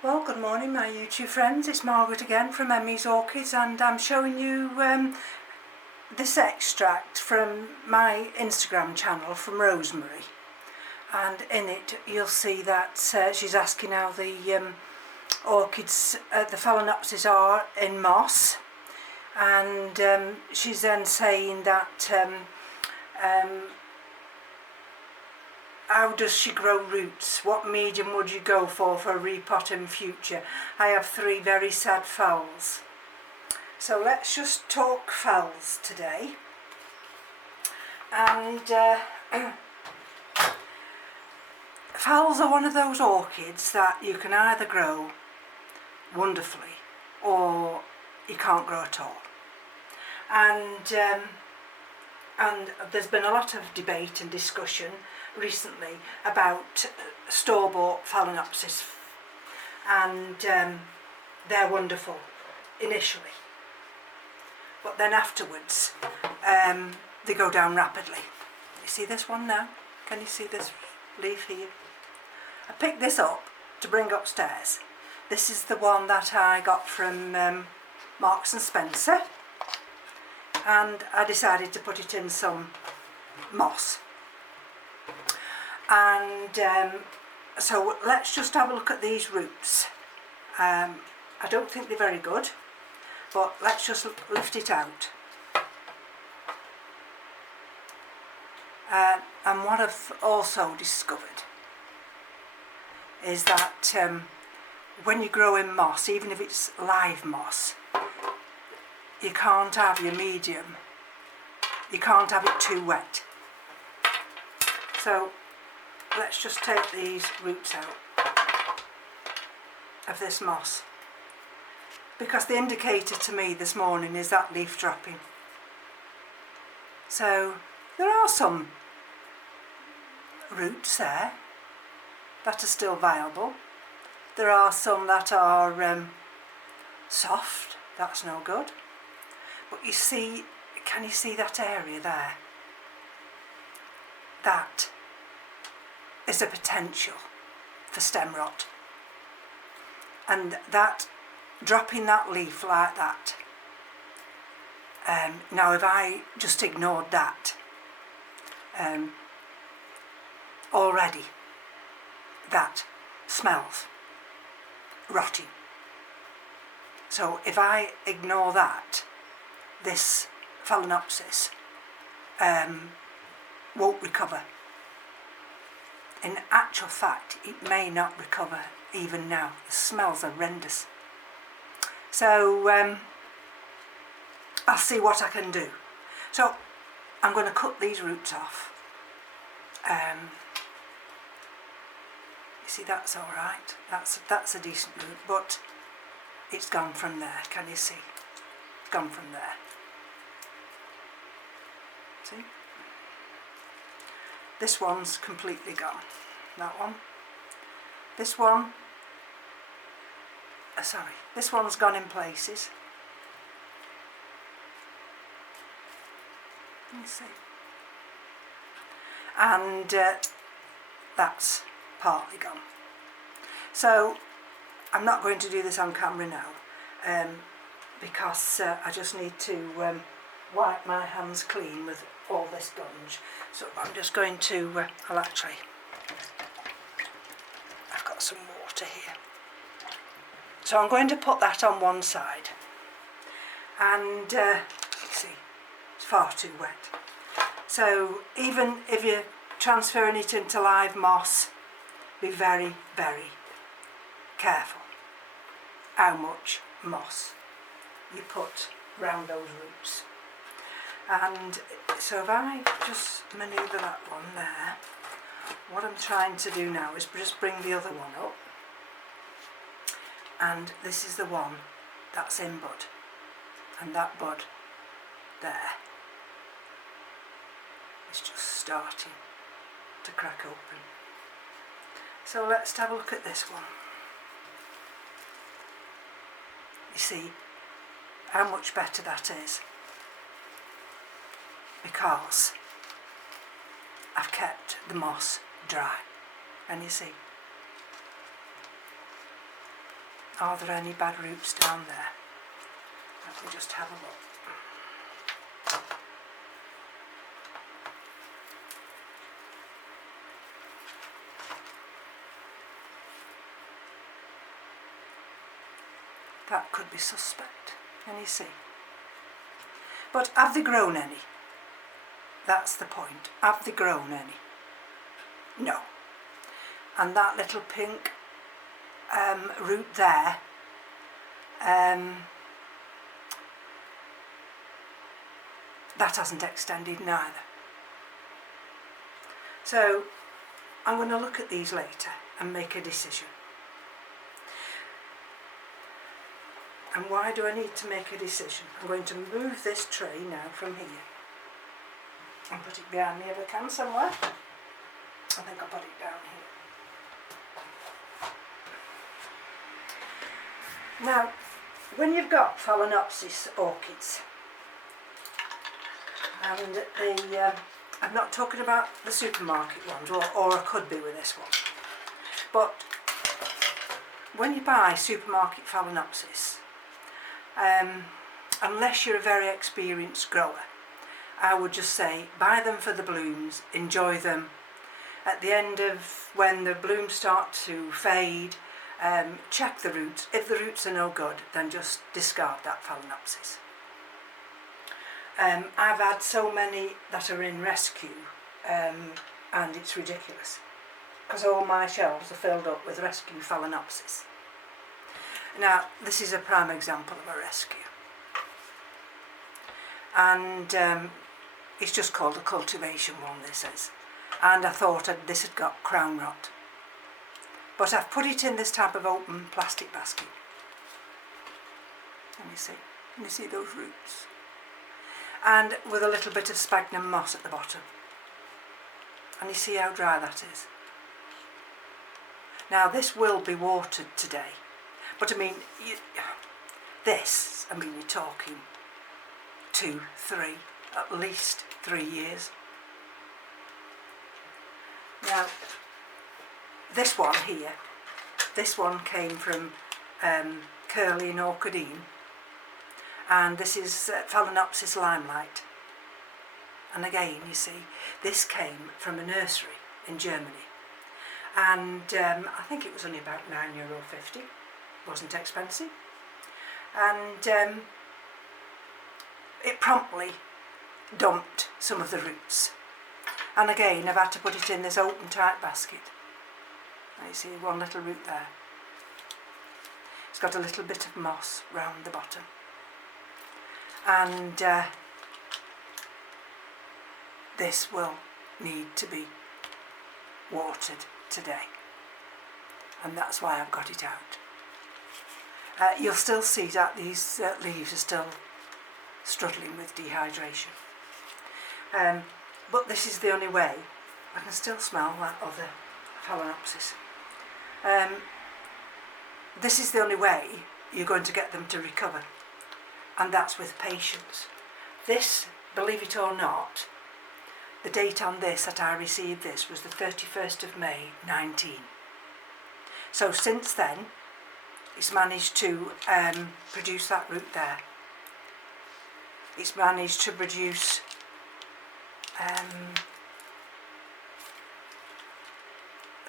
Well, good morning my YouTube friends, it's Margaret again from M.E.s Orchids, and I'm showing you this extract from my Instagram channel from Rosemary, and in it you'll see that she's asking how the orchids, the Phalaenopsis are in moss, and she's then saying that how does she grow roots? What medium would you go for a repot in future? I have 3 very sad Phals. So let's just talk Phals today. And Phals are one of those orchids that you can either grow wonderfully or you can't grow at all. And there's been a lot of debate and discussion recently about store-bought Phalaenopsis, and they're wonderful initially, but then afterwards they go down rapidly. You see this one now? Can you see this leaf here? I picked this up to bring upstairs. This is the one that I got from Marks and Spencer, and I decided to put it in some moss. And so let's just have a look at these roots. I don't think they're very good, but let's just lift it out. And what I've also discovered is that when you grow in moss, even if it's live moss, you can't have your medium, you can't have it too wet. So let's just take these roots out of this moss, because the indicator to me this morning is that leaf dropping. So there are some roots there that are still viable. There are some that are soft, that's no good. But you see, can you see that area there? That is a potential for stem rot, and that dropping that leaf like that, now if I just ignored that, already that smells rotting. So if I ignore that, this Phalaenopsis won't recover. In actual fact, it may not recover even now. The smells are horrendous. So I'll see what I can do. So I'm going to cut these roots off. You see, that's all right. That's a decent root, but it's gone from there. Can you see? It's gone from there. See? This one's completely gone. That one. This one. Sorry. This one's gone in places. Let me see. And that's partly gone. So I'm not going to do this on camera now, because I just need to wipe my hands clean with all this sponge. So I'm just going to, I've got some water here. So I'm going to put that on one side, and you see, it's far too wet. So even if you're transferring it into live moss, be very, very careful how much moss you put round those roots. And so if I just manoeuvre that one there, what I'm trying to do now is just bring the other one up, and this is the one that's in bud, and that bud there is just starting to crack open. So let's have a look at this one. You see how much better that is, because I've kept the moss dry, and you see Are there any bad roots down there? Let me just have a look. That could be suspect, can you see? But have they grown any? That's the point. Have they grown any? No. And that little pink root there, that hasn't extended neither. So I'm going to look at these later and make a decision. And why do I need to make a decision? I'm going to move this tray now from here and put it behind me if I can somewhere. I think I'll put it down here. Now, when you've got Phalaenopsis orchids, and I'm not talking about the supermarket ones, or I could be with this one, but when you buy supermarket Phalaenopsis, unless you're a very experienced grower, I would just say buy them for the blooms, enjoy them. At the end of when the blooms start to fade, check the roots. If the roots are no good, then just discard that Phalaenopsis. I've had so many that are in rescue, and it's ridiculous, because all my shelves are filled up with rescue Phalaenopsis. Now, this is a prime example of a rescue, and it's just called a cultivation one, this is, and I thought this had got crown rot, but I've put it in this type of open plastic basket. Can you see those roots? And with a little bit of sphagnum moss at the bottom, and you see how dry that is. Now, this will be watered today. But I mean, you're talking 2, 3, at least 3 years. Now, this one here, this one came from Curly in Orchidine, and this is Phalaenopsis limelight. And again, you see, this came from a nursery in Germany, and I think it was only about €9.50. Wasn't expensive, and it promptly dumped some of the roots, and again I've had to put it in this open tight basket. You see one little root there, it's got a little bit of moss round the bottom, and this will need to be watered today, and that's why I've got it out. You'll still see that these leaves are still struggling with dehydration. But this is the only way. I can still smell that other Phalaenopsis. This is the only way you're going to get them to recover, and that's with patience. This, believe it or not, the date on this that I received this was the 31st of May 19. So since then, it's managed to produce that root there. It's managed to produce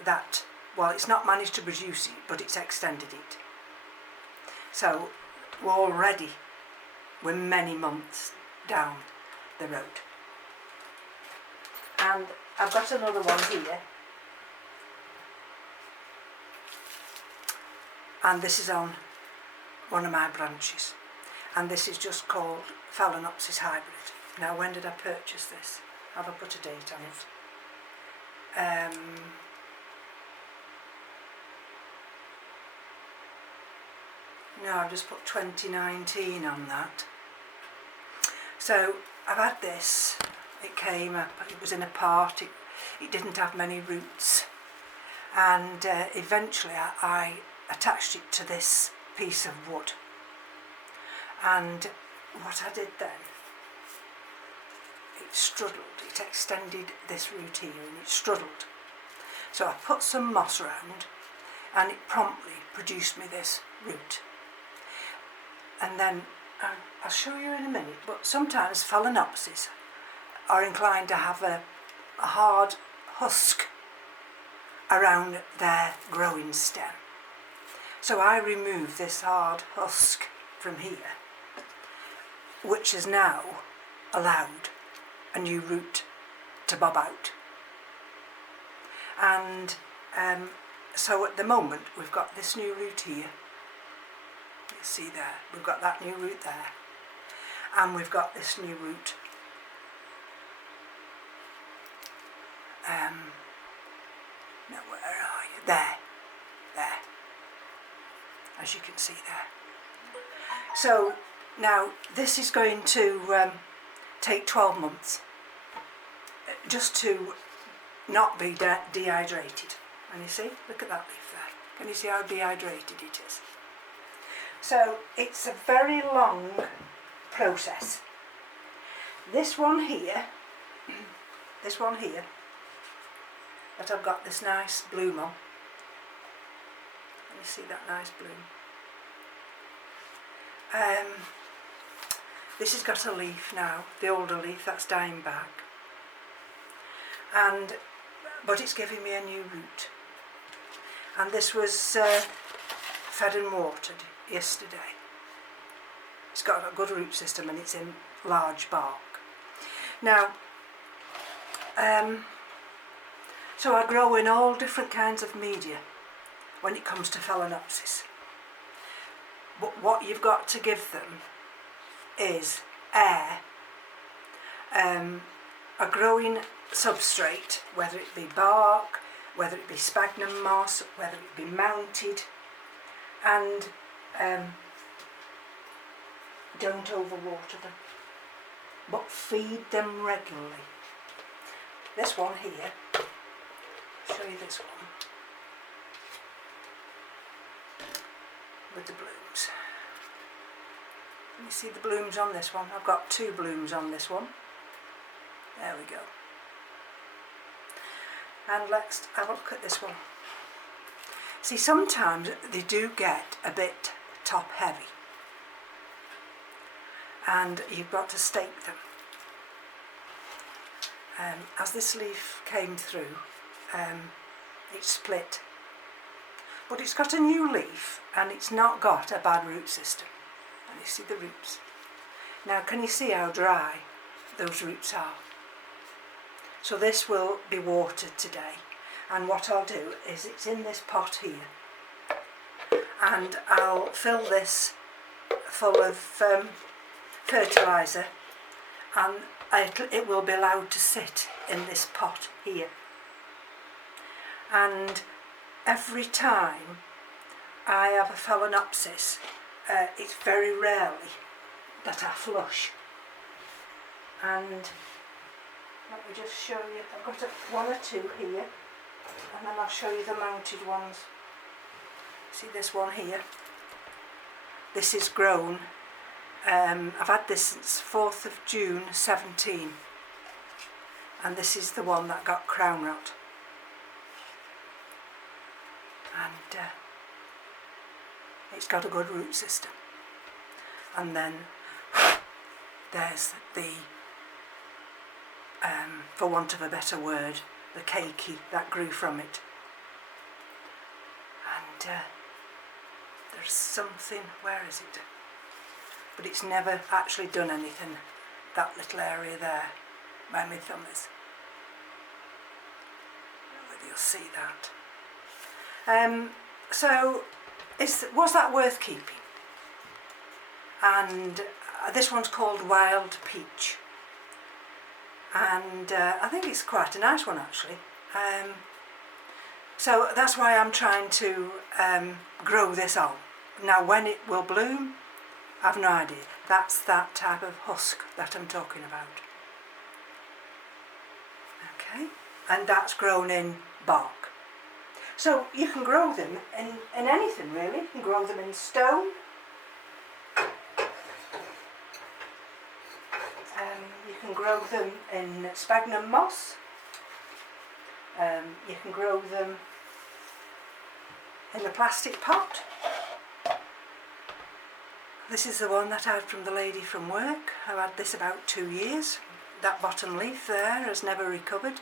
that, well, it's not managed to produce it, but it's extended it. So we're many months down the road. And I've got another one here. And this is on one of my branches, and this is just called Phalaenopsis hybrid. Now, when did I purchase this? Have I put a date on it? No, I've just put 2019 on that. So I've had this, it came up, it was in a pot, it didn't have many roots, and eventually I attached it to this piece of wood, and what I did then, it struggled, it extended this root here and it struggled, so I put some moss around and it promptly produced me this root. And then I'll show you in a minute, but sometimes Phalaenopsis are inclined to have a hard husk around their growing stem. So I remove this hard husk from here, which has now allowed a new root to bob out. And so at the moment we've got this new root here. You see there, we've got that new root there, and we've got this new root now where are you? There, as you can see there. So now this is going to take 12 months just to not be dehydrated. And you see, look at that leaf there. Can you see how dehydrated it is? So it's a very long process. This one here, that I've got this nice bloom on. Can you see that nice bloom? This has got a leaf now, the older leaf that's dying back. But it's giving me a new root. And this was fed and watered yesterday. It's got a good root system and it's in large bark. Now, so I grow in all different kinds of media when it comes to Phalaenopsis. But what you've got to give them is air, a growing substrate, whether it be bark, whether it be sphagnum moss, whether it be mounted, and don't overwater them, but feed them regularly. This one here, I'll show you this one with the blooms. Can you see the blooms on this one? I've got 2 blooms on this one. There we go. And let's have a look at this one. See, sometimes they do get a bit top heavy and you've got to stake them. As this leaf came through, it split, but it's got a new leaf and it's not got a bad root system. And you see the roots. Now can you see how dry those roots are? So this will be watered today, and what I'll do is it's in this pot here, and I'll fill this full of fertiliser, and it will be allowed to sit in this pot here. And every time I have a Phalaenopsis, it's very rarely that I flush. And let me just show you, I've got 1 or 2 here, and then I'll show you the mounted ones. See this one here? This is grown, I've had this since 4th of June 17, and this is the one that got crown rot. And it's got a good root system. And then there's the for want of a better word, the keiki that grew from it. And there's something, where is it? But it's never actually done anything, that little area there, where my thumb is. Whether you'll see that. So, was that worth keeping? And this one's called Wild Peach. And I think it's quite a nice one actually. So that's why I'm trying to grow this on. Now when it will bloom, I've no idea. That's that type of husk that I'm talking about. Okay, and that's grown in bark. So you can grow them in anything really. You can grow them in stone. You can grow them in sphagnum moss. You can grow them in a plastic pot. This is the one that I had from the lady from work. I've had this about 2 years. That bottom leaf there has never recovered.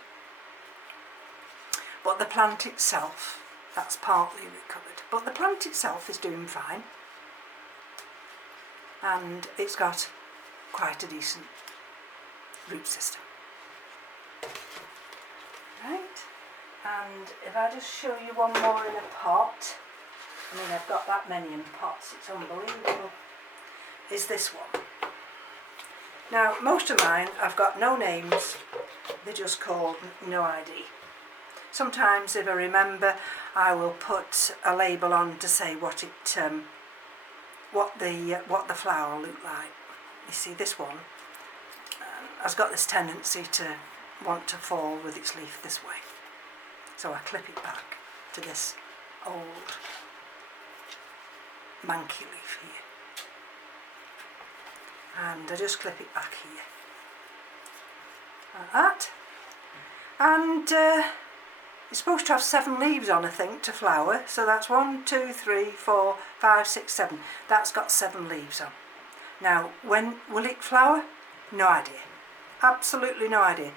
But the plant itself, that's partly recovered. But the plant itself is doing fine. And it's got quite a decent root system. Right, and if I just show you one more in a pot, I mean I've got that many in pots, it's unbelievable, is this one. Now most of mine I've got no names, they're just called no ID. Sometimes if I remember I will put a label on to say what the flower looked like. You see this one has got this tendency to want to fall with its leaf this way, so I clip it back to this old manky leaf here, and I just clip it back here like that. And it's supposed to have 7 leaves on, I think, to flower, so that's 1, 2, 3, 4, 5, 6, 7. That's got 7 leaves on. Now when will it flower? No idea, absolutely no idea.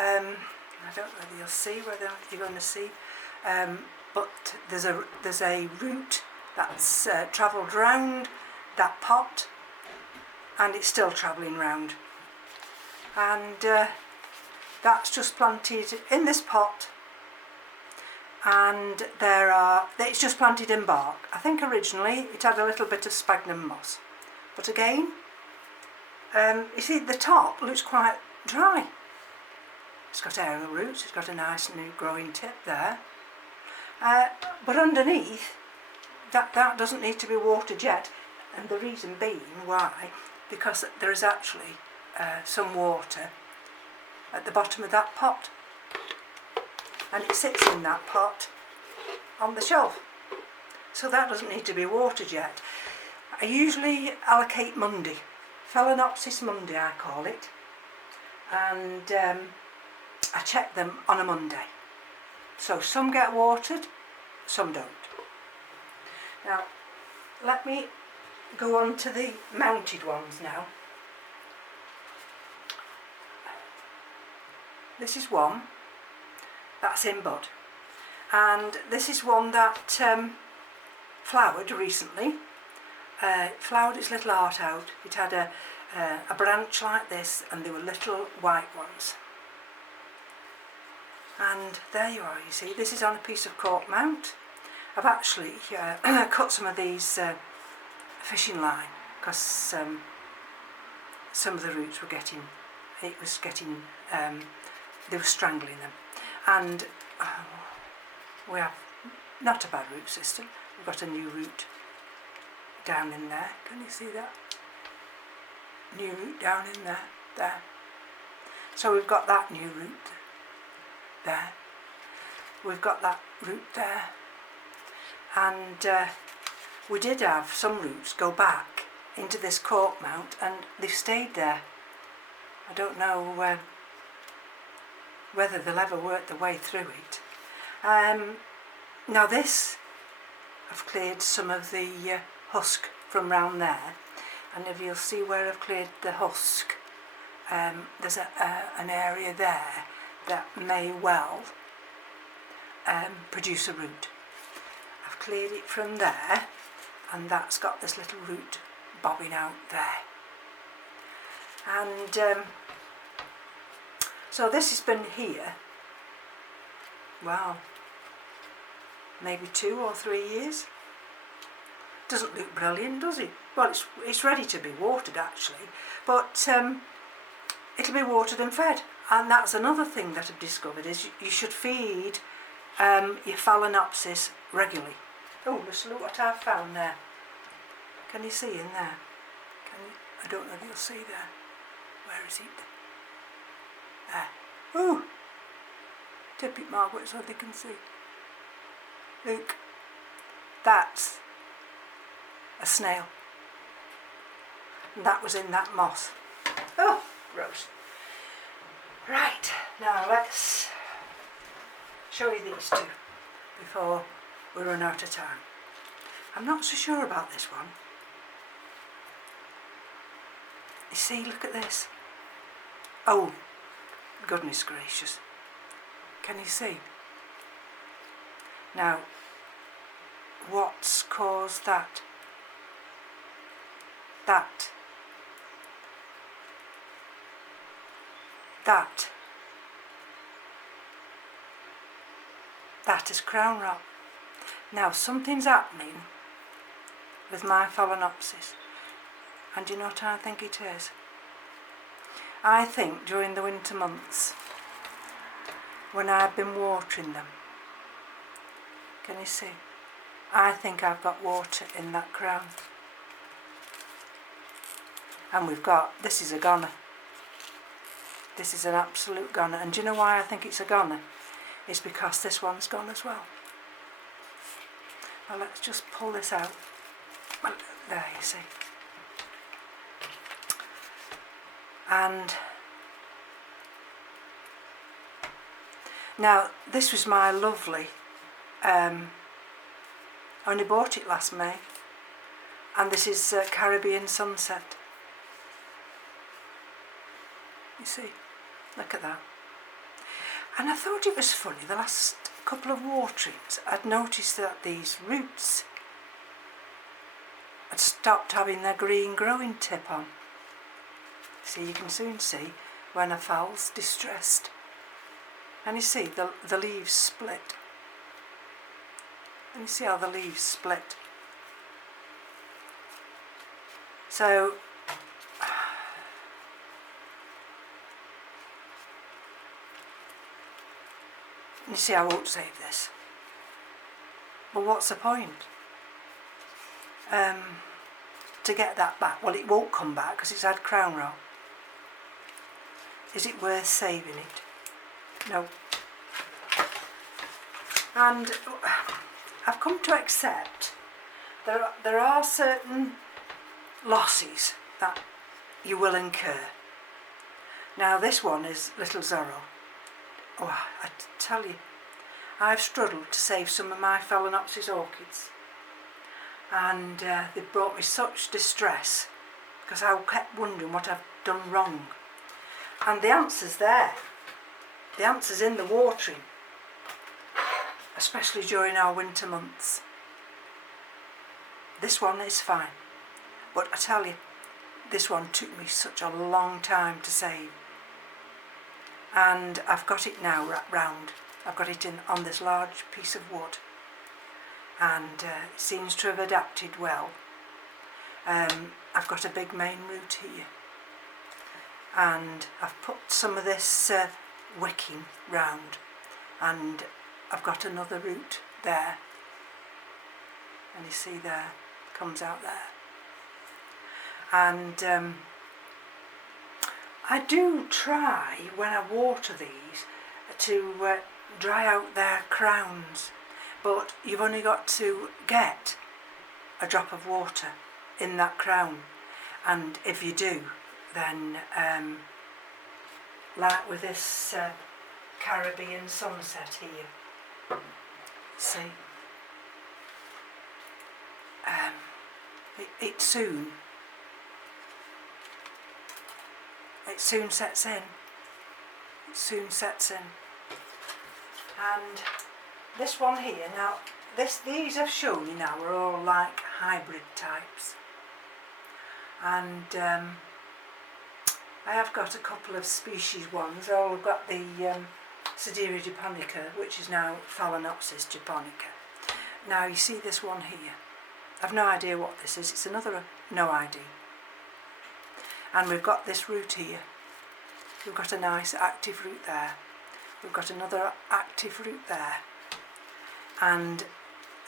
I don't know whether you'll see, whether you're going to see, but there's a root that's travelled round that pot, and it's still travelling round, and that's just planted in this pot, and it's just planted in bark. I think originally it had a little bit of sphagnum moss, but again, you see the top looks quite dry. It's got aerial roots, it's got a nice new growing tip there, but underneath that doesn't need to be watered yet, and the reason being why, because there is actually some water at the bottom of that pot, and it sits in that pot on the shelf, so that doesn't need to be watered yet. I usually allocate Monday, Phalaenopsis Monday I call it, and I check them on a Monday. So some get watered, some don't. Now let me go on to the mounted ones now. This is one that's in bud, and this is one that flowered recently. It flowered its little heart out. It had a branch like this, and there were little white ones. And there you are, you see, this is on a piece of cork mount. I've actually cut some of these fishing line, because some of the roots were they were strangling them. And we have not a bad root system. We've got a new root down in there. Can you see that? New root down in there. So we've got that new root there. We've got that root there. And we did have some roots go back into this cork mount, and they've stayed there. I don't know whether they'll ever work their way through it. Now this, I've cleared some of the husk from round there, and if you'll see where I've cleared the husk, there's an area there that may well produce a root. I've cleared it from there, and that's got this little root bobbing out there. And so this has been here, wow, maybe 2 or 3 years. Doesn't look brilliant, does it? Well, it's ready to be watered actually, but it'll be watered and fed. And that's another thing that I've discovered, is you should feed your Phalaenopsis regularly. Oh, just look what I've found there. Can you see in there? I don't know if you'll see there. Where is it? There. Oh! Tip it, Margaret, so they can see. Look. That's a snail. And that was in that moss. Oh, gross. Right, now let's show you these two before we run out of time. I'm not so sure about this one. You see, look at this. Oh, goodness gracious. Can you see? Now, what's caused that? That is crown rot. Now, something's happening with my Phalaenopsis. And do you know what I think it is? I think during the winter months, when I've been watering them, can you see? I think I've got water in that crown. And we've got, this is a goner. This is an absolute goner. And do you know why I think it's a goner? It's because this one's gone as well. Well, let's just pull this out. Well, there, you see. And now this was my lovely, I only bought it last May, and this is Caribbean Sunset. You see, look at that. And I thought it was funny, the last couple of waterings I'd noticed that these roots had stopped having their green growing tip on. See, you can soon see when a Phals distressed. And you see the leaves split. And you see how the leaves split. So you see, I won't save this. But what's the point? To get that back? Well, it won't come back because it's had crown rot. Is it worth saving it? No. And I've come to accept there are certain losses that you will incur. Now this one is Little Zorro. Oh, I tell you, I've struggled to save some of my Phalaenopsis orchids, and they brought me such distress because I kept wondering what I've done wrong. And the answer's there. The answer's in the watering, especially during our winter months. This one is fine, but I tell you, this one took me such a long time to save. And I've got it now wrapped round. I've got it in on this large piece of wood, and it seems to have adapted well. I've got a big main root here, and I've put some of this wicking round, and I've got another root there, and you see there, comes out there. And I do try when I water these to dry out their crowns, but you've only got to get a drop of water in that crown, and if you do, then like with this Caribbean Sunset here, see, it soon sets in. It soon sets in. And this one here, now these I've shown you now are all like hybrid types, and I have got a couple of species ones. I've got the Sedaria japonica, which is now Phalaenopsis japonica. Now you see this one here, I've no idea what this is. It's another no ID. And we've got this root here. We've got a nice active root there. We've got another active root there. And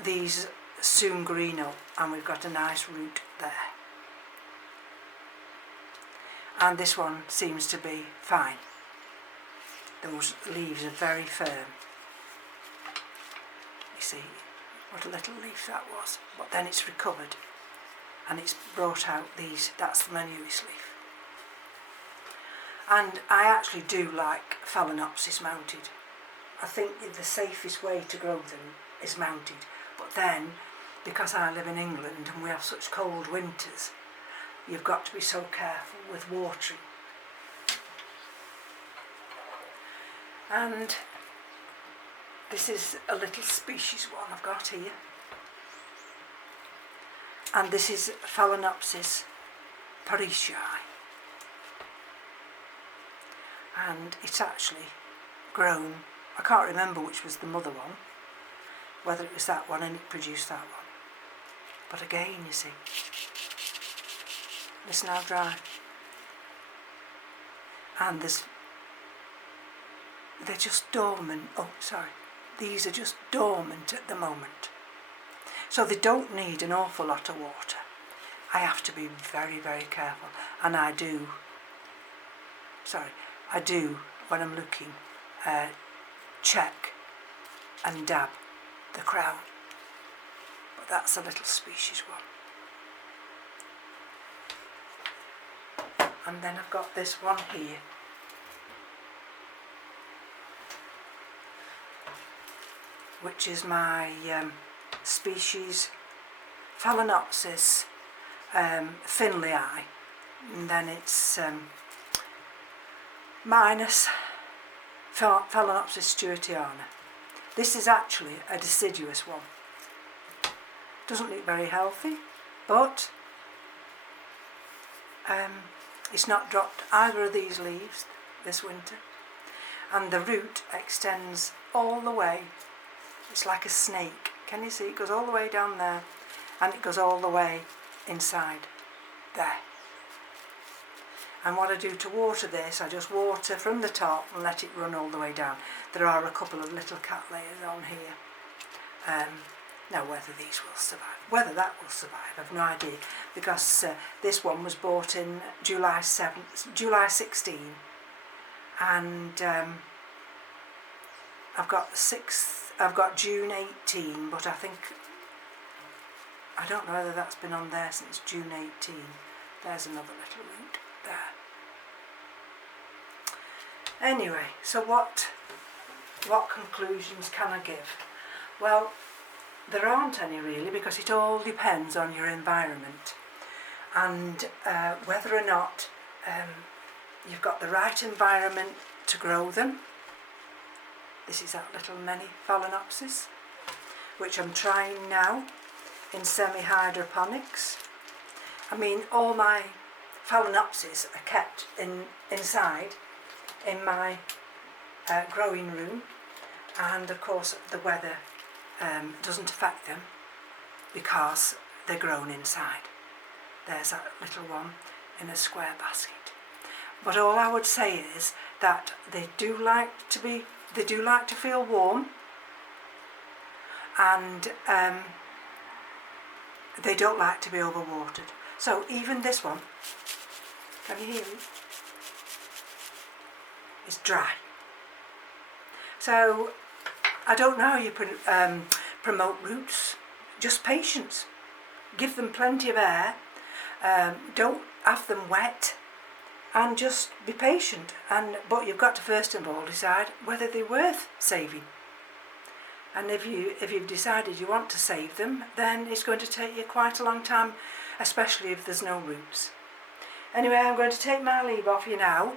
these soon green up, and we've got a nice root there. And this one seems to be fine. Those leaves are very firm. You see what a little leaf that was, but then it's recovered and it's brought out these. That's the M.E.s leaf. And I actually do like Phalaenopsis mounted. I think the safest way to grow them is mounted. But then, because I live in England and we have such cold winters, you've got to be so careful with watering. And this is a little species one I've got here. And this is Phalaenopsis parisiae. And it's actually grown, I can't remember which was the mother one, whether it was that one and it produced that one. But again, you see, it's now dry. And they're just dormant. Oh, sorry. These are just dormant at the moment. So they don't need an awful lot of water. I have to be very, very careful. And I do when I'm looking, check and dab the crown. But that's a little species one. And then I've got this one here. Which is my species Phalaenopsis Finleyi, and then it's M.E.s Phalaenopsis stewartiana. This is actually a deciduous one. Doesn't look very healthy, but it's not dropped either of these leaves this winter, and the root extends all the way. It's like a snake. Can you see? It goes all the way down there and it goes all the way inside there. And what I do to water this, I just water from the top and let it run all the way down. There are a couple of little cattleyas on here. Now whether these will survive, whether that will survive, I've no idea, because this one was bought in July 16, and I've got June 18, but I don't know whether that's been on there since June 18. There's another little root there. Anyway, so what conclusions can I give? Well, there aren't any really, because it all depends on your environment and whether or not you've got the right environment to grow them. This is that little mini Phalaenopsis, which I'm trying now in semi-hydroponics. I mean, all my Phalaenopsis are kept inside in my growing room, and of course the weather doesn't affect them because they're grown inside. There's that little one in a square basket. But all I would say is that they do like to feel warm, and they don't like to be overwatered. So even this one, can you hear it? It's dry. So I don't know how you promote roots. Just patience. Give them plenty of air. Don't have them wet. And just be patient. But you've got to first of all decide whether they're worth saving. And if you've decided you want to save them, then it's going to take you quite a long time, especially if there's no roots. Anyway, I'm going to take my leave off you now,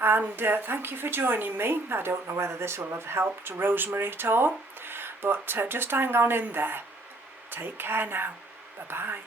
and thank you for joining me. I don't know whether this will have helped Rosemary at all, but just hang on in there. Take care now. Bye-bye.